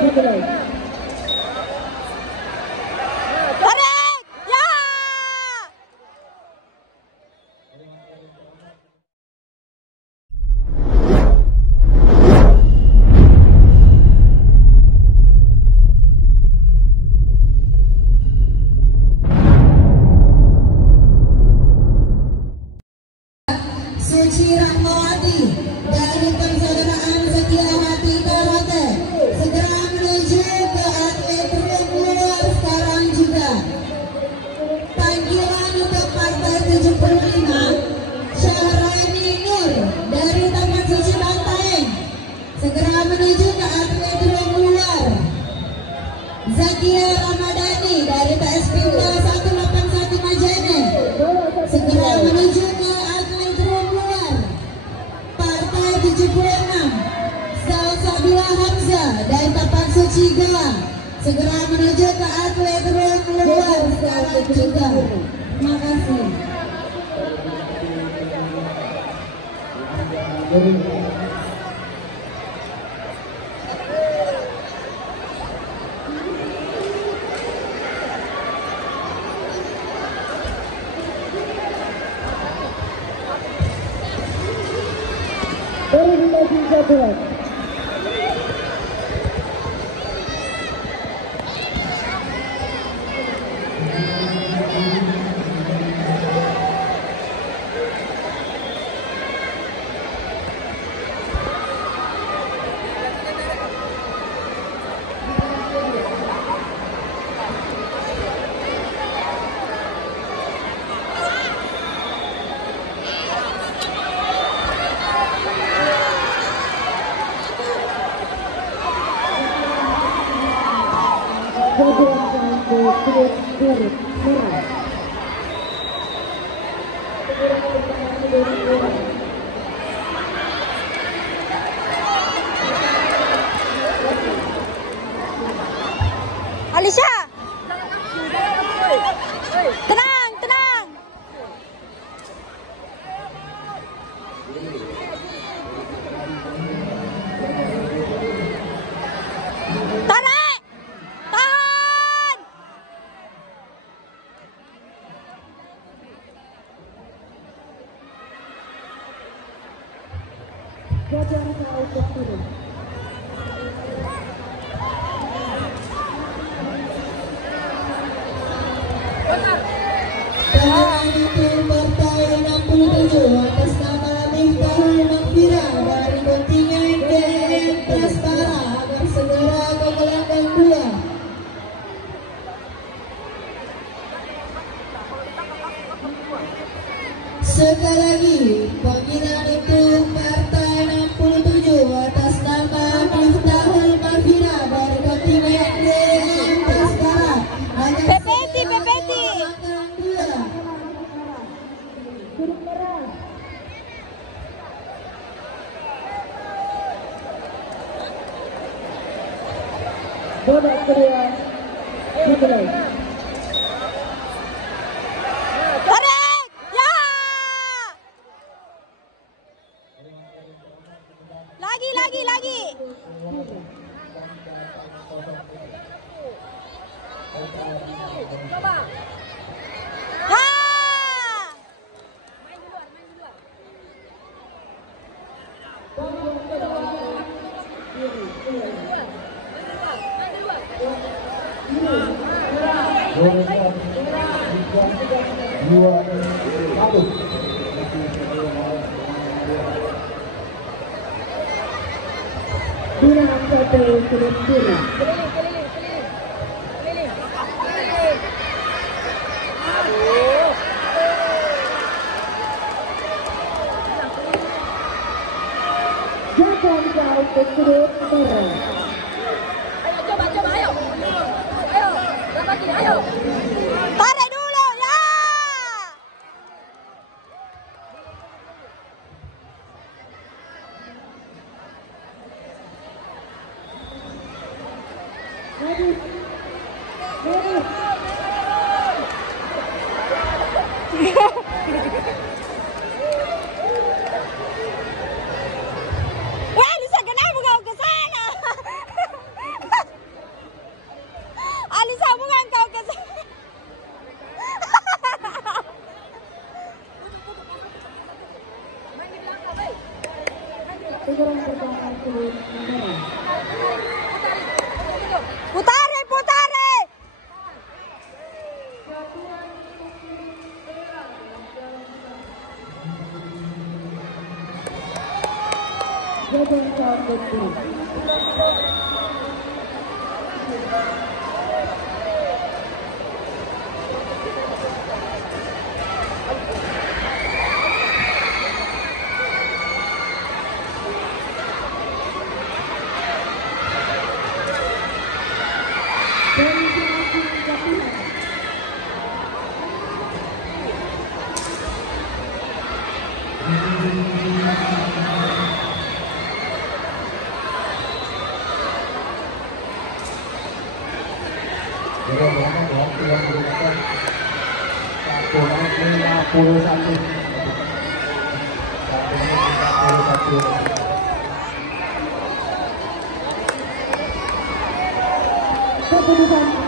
dimulai. Tarik! Ya! Suci Rahmawati dari Persaudaraan Setia Hati Karawaten segera menuju ke atlet terluar sekarang juga. Panggilan untuk partai 75 Syahrani Nur dari Taman Suci Bantaeng segera menuju ke atlet terluar. Zakia Ramadhani dari PSP 181 Majene segera menuju ke atlet terluar. Partai 76 Salsabila Hamzah dari Taman Suci Gelang segera menuju ke atlet terluar sekarang juga. Terima kasih. Verifikasi jadwal. Alisha! Tenang, tenang! Tarik! Tahan! Pengalaman partai 67 atas nama Miftahul Makfira dari kontingen DM Prastara agar segera ke gelanggang 2. Sekali lagi, panggilan untuk partai 67 atas nama Miftahul Makfira dari kontingen DM Prastara agar Pepeti, Pepeti! Babak kedua dimulai. Tarik! Ya! Lagi, lagi, lagi! Ha! Binaan partai Filipina. Jangan jauh ke sudut barat. Tarik dulu, ya! Habis. Habis. Lisa, kenapa kau ke sana? Jadi berapa waktu yang digunakan 1 menit 51. 1 menit 51. Keputusan